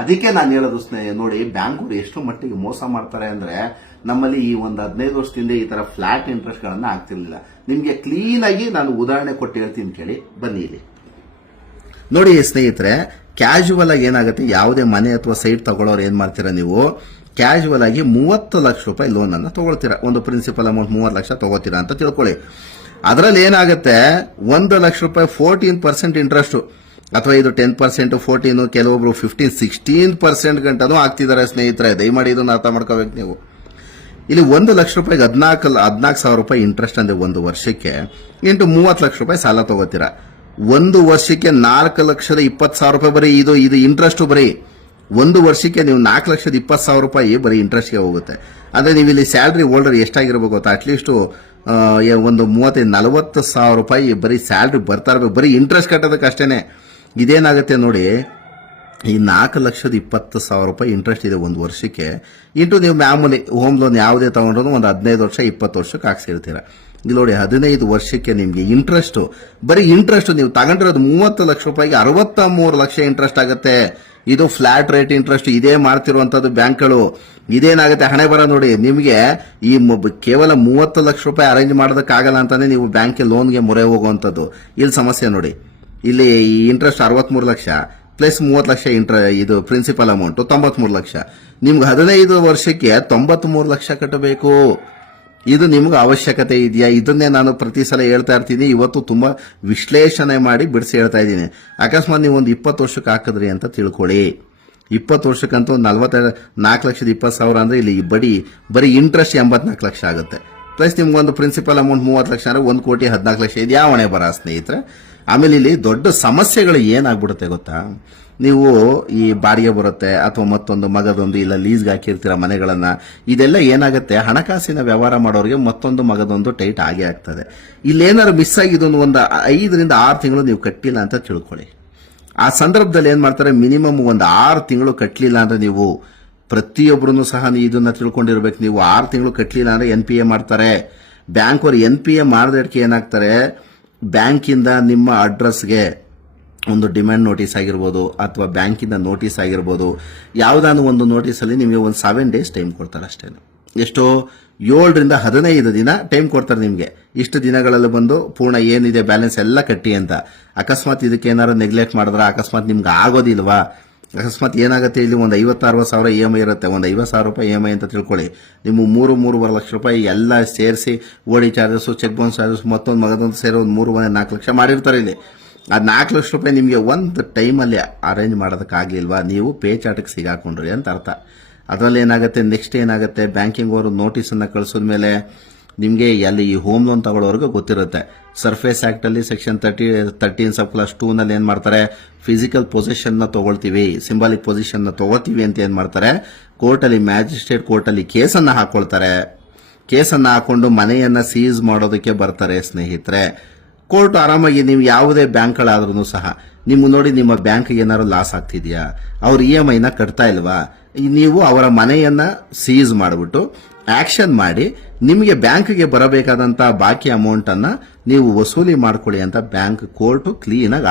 ಅದಕ್ಕೆ ನಾನು ಹೇಳೋದು ಸ್ನೇಹ, ನೋಡಿ ಬ್ಯಾಂಕ್ಗಳು ಎಷ್ಟು ಮಟ್ಟಿಗೆ ಮೋಸ ಮಾಡ್ತಾರೆ ಅಂದ್ರೆ ನಮ್ಮಲ್ಲಿ ಈ ಒಂದು ಹದಿನೈದು ವರ್ಷದಿಂದ ಈ ತರ ಫ್ಲಾಟ್ ಇಂಟ್ರೆಸ್ಟ್ ಗಳನ್ನ ಆಗ್ತಿರ್ಲಿಲ್ಲ. ನಿಮ್ಗೆ ಕ್ಲೀನ್ ಆಗಿ ನಾನು ಉದಾಹರಣೆ ಕೊಟ್ಟು ಹೇಳ್ತೀನಿ ಕೇಳಿ, ಬನ್ನಿ ಇಲ್ಲಿ. ನೋಡಿ ಸ್ನೇಹಿತರೆ ಕ್ಯಾಶುವಲ್ ಆಗಿ ಏನಾಗುತ್ತೆ, ಯಾವುದೇ ಮನೆ ಅಥವಾ ಸೈಟ್ ತಗೊಳ್ಳೋರು ಏನ್ ಮಾಡ್ತೀರಾ ನೀವು? ಕ್ಯಾಶುವಲ್ ಆಗಿ ಮೂವತ್ತು ಲಕ್ಷ ರೂಪಾಯಿ ಲೋನ್ ಅನ್ನ ತಗೊಳ್ತೀರಾ. ಒಂದು ಪ್ರಿನ್ಸಿಪಲ್ ಅಮೌಂಟ್ ಮೂವತ್ತು ಲಕ್ಷ ತಗೋತೀರಾ ಅಂತ ತಿಳ್ಕೊಳ್ಳಿ. ಅದರಲ್ಲಿ ಏನಾಗುತ್ತೆ, ಒಂದು ಲಕ್ಷ ರೂಪಾಯಿ ಫೋರ್ಟೀನ್ ಪರ್ಸೆಂಟ್ ಇಂಟ್ರೆಸ್ಟ್ ಅಥವಾ ಇದು ಟೆನ್ ಪರ್ಸೆಂಟ್ ಫೋರ್ಟೀನ್ ಕೆಲವೊಬ್ರು ಫಿಫ್ಟೀನ್ ಸಿಕ್ಸ್ಟೀನ್ ಪರ್ಸೆಂಟ್ ಗಂಟನೂ ಆಗ್ತಿದ್ದಾರೆ ಸ್ನೇಹಿತರೆ. ದಯಮಾಡಿ ಇದನ್ನ ಅರ್ಥ ಮಾಡ್ಕೋಬೇಕು ನೀವು. ಇಲ್ಲಿ ಒಂದು ಲಕ್ಷ ರೂಪಾಯಿಗೆ ಹದಿನಾಲ್ಕು ಹದಿನಾಲ್ಕು ಸಾವಿರ ರೂಪಾಯಿ ಇಂಟ್ರೆಸ್ಟ್ ಅಂದ್ರೆ ಒಂದು ವರ್ಷಕ್ಕೆ ಎಂಟು ಮೂವತ್ತು ಲಕ್ಷ ರೂಪಾಯಿ ಸಾಲ ತಗೋತೀರಾ? ಒಂದು ವರ್ಷಕ್ಕೆ ನಾಲ್ಕು ಲಕ್ಷದ ಇಪ್ಪತ್ತು ಸಾವಿರ ರೂಪಾಯಿ ಬರೀ ಇದು ಇದು ಇಂಟ್ರೆಸ್ಟು ಬರೀ. ಒಂದು ವರ್ಷಕ್ಕೆ ನೀವು ನಾಲ್ಕು ಲಕ್ಷದ ಇಪ್ಪತ್ತು ಸಾವಿರ ರೂಪಾಯಿ ಬರೀ ಇಂಟ್ರೆಸ್ಟ್ಗೆ ಹೋಗುತ್ತೆ. ಅಂದ್ರೆ ನೀವು ಇಲ್ಲಿ ಸ್ಯಾಲ್ರಿ ಹೋಲ್ಡರ್ ಎಷ್ಟಾಗಿರ್ಬೇಕು ಗೊತ್ತಾ? ಅಟ್ಲೀಸ್ಟ್ ಒಂದು ಮೂವತ್ತೈದು ನಲವತ್ತು ಸಾವಿರ ರೂಪಾಯಿ ಬರೀ ಸ್ಯಾಲ್ರಿ ಬರ್ತಾ ಇರಬೇಕು. ಬರೀ ಇಂಟ್ರೆಸ್ಟ್ ಕಟ್ಟೋದಕ್ಕೆ ಅಷ್ಟೇನೆ ಇದೇನಾಗುತ್ತೆ ನೋಡಿ, ಈ ನಾಲ್ಕು ಲಕ್ಷದ ಇಪ್ಪತ್ತು ಸಾವಿರ ರೂಪಾಯಿ ಇಂಟ್ರೆಸ್ಟ್ ಇದೆ ಒಂದು ವರ್ಷಕ್ಕೆ. ಇಂಟು ನೀವು ಮಾಮೂಲಿ ಹೋಮ್ ಲೋನ್ ಯಾವುದೇ ತಗೊಂಡ್ರು ಒಂದು ಹದಿನೈದು ವರ್ಷ, ಇಪ್ಪತ್ತು ವರ್ಷಕ್ಕೆ ಹಾಕ್ಸಿರ್ತೀರ. ಇಲ್ಲಿ ನೋಡಿ, ಹದಿನೈದು ವರ್ಷಕ್ಕೆ ನಿಮಗೆ ಇಂಟ್ರೆಸ್ಟು ಬರೀ ಇಂಟ್ರೆಸ್ಟು ನೀವು ತಗೊಂಡಿರೋದು ಮೂವತ್ತು ಲಕ್ಷ ರೂಪಾಯಿಗೆ ಅರವತ್ತ ಮೂರು ಲಕ್ಷ ಇಂಟ್ರೆಸ್ಟ್ ಆಗುತ್ತೆ. ಇದು ಫ್ಲಾಟ್ ರೇಟ್ ಇಂಟ್ರೆಸ್ಟ್ ಇದೇ ಮಾಡ್ತಿರುವಂಥದ್ದು ಬ್ಯಾಂಕ್ಗಳು. ಇದೇನಾಗುತ್ತೆ, ಹಣೆ ಬರ ನೋಡಿ, ನಿಮಗೆ ಈ ಕೇವಲ ಮೂವತ್ತು ಲಕ್ಷ ರೂಪಾಯಿ ಅರೇಂಜ್ ಮಾಡೋದಕ್ಕಾಗಲ್ಲ ಅಂತಲೇ ನೀವು ಬ್ಯಾಂಕ್ ಲೋನ್ಗೆ ಮೊರೆ ಹೋಗುವಂಥದ್ದು ಇಲ್ಲಿ ಸಮಸ್ಯೆ ನೋಡಿ. ಇಲ್ಲಿ ಇಂಟ್ರೆಸ್ಟ್ ಅರವತ್ಮೂರು ಲಕ್ಷ ಪ್ಲಸ್ ಮೂವತ್ತು ಲಕ್ಷ ಇಂಟ್ರ ಇದು ಪ್ರಿನ್ಸಿಪಲ್ ಅಮೌಂಟ್ ತೊಂಬತ್ಮೂರು ಲಕ್ಷ. ನಿಮ್ಗೆ ಹದಿನೈದು ವರ್ಷಕ್ಕೆ ತೊಂಬತ್ಮೂರು ಲಕ್ಷ ಕಟ್ಟಬೇಕು. ಇದು ನಿಮ್ಗೆ ಅವಶ್ಯಕತೆ ಇದೆಯಾ? ಇದನ್ನೇ ನಾನು ಪ್ರತಿ ಸಲ ಹೇಳ್ತಾ ಇರ್ತೀನಿ. ಇವತ್ತು ತುಂಬ ವಿಶ್ಲೇಷಣೆ ಮಾಡಿ ಬಿಡಿಸಿ ಹೇಳ್ತಾ ಇದ್ದೀನಿ. ಅಕಸ್ಮಾತ್ ನೀವು ಒಂದು ಇಪ್ಪತ್ತು ವರ್ಷಕ್ಕೆ ಹಾಕಿದ್ರಿ ಅಂತ ತಿಳ್ಕೊಳ್ಳಿ. ಇಪ್ಪತ್ತು ವರ್ಷಕ್ಕಂತೂ ನಲ್ವತ್ತ ನಾಲ್ಕು ಲಕ್ಷದ ಇಪ್ಪತ್ತು ಸಾವಿರ ಅಂದರೆ ಇಲ್ಲಿ ಬಡಿ, ಬರೀ ಇಂಟ್ರೆಸ್ಟ್ ಎಂಬತ್ನಾಲ್ಕು ಲಕ್ಷ ಆಗುತ್ತೆ. ಪ್ಲಸ್ ನಿಮ್ಗೊಂದು ಪ್ರಿನ್ಸಿಪಲ್ ಅಮೌಂಟ್ ಮೂವತ್ತು ಲಕ್ಷ ಅಂದರೆ ಒಂದು ಕೋಟಿ ಹದಿನಾಲ್ಕು ಲಕ್ಷ ಇದು ಯಾವ ಹೊಣೆ ಬರ ಸ್ನೇಹಿತರೆ. ಆಮೇಲೆ ಇಲ್ಲಿ ದೊಡ್ಡ ಸಮಸ್ಯೆಗಳು ಏನಾಗ್ಬಿಡುತ್ತೆ ಗೊತ್ತಾ? ನೀವು ಈ ಬಾಡಿಗೆ ಬರುತ್ತೆ ಅಥವಾ ಮತ್ತೊಂದು ಮಗದೊಂದು ಇಲ್ಲ ಲೀಸ್ಗೆ ಹಾಕಿರ್ತೀರ ಮನೆಗಳನ್ನ, ಇದೆಲ್ಲ ಏನಾಗುತ್ತೆ? ಹಣಕಾಸಿನ ವ್ಯವಹಾರ ಮಾಡೋರಿಗೆ ಮತ್ತೊಂದು ಮಗದೊಂದು ಟೈಟ್ ಆಗೇ ಆಗ್ತದೆ. ಇಲ್ಲೇನಾದ್ರು ಮಿಸ್ ಆಗಿದ್ದೊಂದು ಒಂದು ಐದರಿಂದ ಆರು ತಿಂಗಳು ನೀವು ಕಟ್ಟಿಲ್ಲ ಅಂತ ತಿಳ್ಕೊಳ್ಳಿ. ಆ ಸಂದರ್ಭದಲ್ಲಿ ಏನ್ ಮಾಡ್ತಾರೆ? ಮಿನಿಮಮ್ ಒಂದು ಆರು ತಿಂಗಳು ಕಟ್ಟಲಿಲ್ಲ ಅಂದ್ರೆ ನೀವು ಪ್ರತಿಯೊಬ್ಬರೂ ಸಹ ಇದನ್ನ ತಿಳ್ಕೊಂಡಿರ್ಬೇಕು. ನೀವು ಆರು ತಿಂಗಳು ಕಟ್ಟಲಿಲ್ಲ ಅಂದ್ರೆ ಎನ್ ಪಿ ಎ ಮಾಡ್ತಾರೆ. ಬ್ಯಾಂಕ್ ಅವರು ಎನ್ ಪಿ ಎ ಮಾಡದಕ್ಕೆ ಏನಾಗ್ತಾರೆ? ಬ್ಯಾಂಕಿಂದ ನಿಮ್ಮ ಅಡ್ರೆಸ್ಗೆ ಒಂದು ಡಿಮ್ಯಾಂಡ್ ನೋಟಿಸ್ ಆಗಿರ್ಬೋದು ಅಥವಾ ಬ್ಯಾಂಕಿಂದ ನೋಟಿಸ್ ಆಗಿರ್ಬೋದು ಯಾವುದಾದ್ರು ಒಂದು ನೋಟಿಸಲ್ಲಿ ನಿಮಗೆ ಒಂದು ಸೆವೆನ್ ಡೇಸ್ ಟೈಮ್ ಕೊಡ್ತಾರೆ ಅಷ್ಟೇ. ಎಷ್ಟೋ ಏಳರಿಂದ ಹದಿನೈದು ದಿನ ಟೈಮ್ ಕೊಡ್ತಾರೆ ನಿಮಗೆ. ಇಷ್ಟು ದಿನಗಳಲ್ಲಿ ಬಂದು ಪೂರ್ಣ ಏನಿದೆ ಬ್ಯಾಲೆನ್ಸ್ ಎಲ್ಲ ಕಟ್ಟಿ ಅಂತ. ಅಕಸ್ಮಾತ್ ಇದಕ್ಕೆ ಏನಾರು ನೆಗ್ಲೆಕ್ಟ್ ಮಾಡಿದ್ರೆ ಅಕಸ್ಮಾತ್ ನಿಮ್ಗೆ ಆಗೋದಿಲ್ವಾ? ಅಕಸ್ಮಾತ್ ಏನಾಗುತ್ತೆ ಇಲ್ಲಿ? ಒಂದು ಐವತ್ತು ಸಾವಿರ ಇ ಎಂ ಐ ಇರುತ್ತೆ. ಒಂದು ಐವತ್ತು ಸಾವಿರ ರೂಪಾಯಿ ಇ ಎಂ ಐ ಅಂತ ತಿಳ್ಕೊಳ್ಳಿ. ನಿಮ್ಮ ಮೂರು, ಮೂರುವರೆ ಲಕ್ಷ ರೂಪಾಯಿ ಎಲ್ಲ ಸೇರಿಸಿ ಓಡಿ ಚಾರ್ಜಸ್ ಚೆಕ್ ಬೌನ್ಸ್ ಚಾರ್ಜಸ್ ಮತ್ತೊಂದು ಮಗದೊಂದು ಸೇರಿ ಒಂದು ಮೂರುವರೆ, ನಾಲ್ಕು ಲಕ್ಷ ಮಾಡಿರ್ತಾರೆ ಇಲ್ಲಿ. ಆ ನಾಲ್ಕು ಲಕ್ಷ ರೂಪಾಯಿ ನಿಮಗೆ ಒಂದು ಟೈಮಲ್ಲಿ ಅರೇಂಜ್ ಮಾಡೋದಕ್ಕಾಗಲಿಲ್ವಾ ನೀವು ಪೇ ಚಾಟಕ್ಕೆ ಸಿಗಾಕೊಂಡ್ರಿ ಅಂತ ಅರ್ಥ. ಅದರಲ್ಲಿ ಏನಾಗುತ್ತೆ? ನೆಕ್ಸ್ಟ್ ಏನಾಗುತ್ತೆ? ಬ್ಯಾಂಕಿಂಗ್ ಅವರು ನೋಟಿಸನ್ನು ಕಳಿಸಿದ ಮೇಲೆ ನಿಮಗೆ ಎಲ್ಲಿ ಈ ಹೋಮ್ ಲೋನ್ ತಗೊಳ್ಳೋರ್ಗೆ ಗೊತ್ತಿರುತ್ತೆ. ಸರ್ಫೇಸ್ ಆಕ್ಟ್ ಅಲ್ಲಿ section thirty thirteen sub clause two ನಲ್ಲಿ ಏನ್ ಮಾಡ್ತಾರೆ? ಫಿಸಿಕಲ್ ಪೊಸಿಷನ್ನ ತಗೊಳ್ತೀವಿ ಸಿಂಬಾಲಿಕ್ ಪೊಸಿಷನ್ನ ತಗೋತೀವಿ ಅಂತ ಏನ್ ಮಾಡ್ತಾರೆ? ಕೋರ್ಟ್ ಅಲ್ಲಿ ಮ್ಯಾಜಿಸ್ಟ್ರೇಟ್ ಕೋರ್ಟ್ ಅಲ್ಲಿ ಕೇಸನ್ನ ಹಾಕೊಳ್ತಾರೆ. ಕೇಸನ್ನ ಹಾಕೊಂಡು ಮನೆಯನ್ನ ಸೀಸ್ ಮಾಡೋದಕ್ಕೆ ಬರ್ತಾರೆ ಸ್ನೇಹಿತರೆ. ಕೋರ್ಟ್ ಆರಾಮಾಗಿ ನೀವು ಯಾವುದೇ ಬ್ಯಾಂಕ್ಗಳಾದ್ರೂ ಸಹ, ನಿಮ್ಮ ನೋಡಿ ನಿಮ್ಮ ಬ್ಯಾಂಕ್ ಏನಾದ್ರು ಲಾಸ್ ಆಗ್ತಿದ್ಯಾ? ಅವ್ರ ಇ ಎಂ ಐನ ಕಟ್ತಾ ಇಲ್ವಾ? ನೀವು ಅವರ ಮನೆಯನ್ನ ಸೀಸ್ ಮಾಡಿಬಿಟ್ಟು ಆಕ್ಷನ್ ಮಾಡಿ ನಿಮಗೆ ಬ್ಯಾಂಕ್ಗೆ ಬರಬೇಕಾದಂತ ಬಾಕಿ ಅಮೌಂಟ್ ಅನ್ನ ನೀವು ವಸೂಲಿ ಮಾಡ್ಕೊಳ್ಳಿ ಅಂತ ಬ್ಯಾಂಕ್ ಕೋರ್ಟ್ ಕ್ಲೀನ್ ಆಗಿ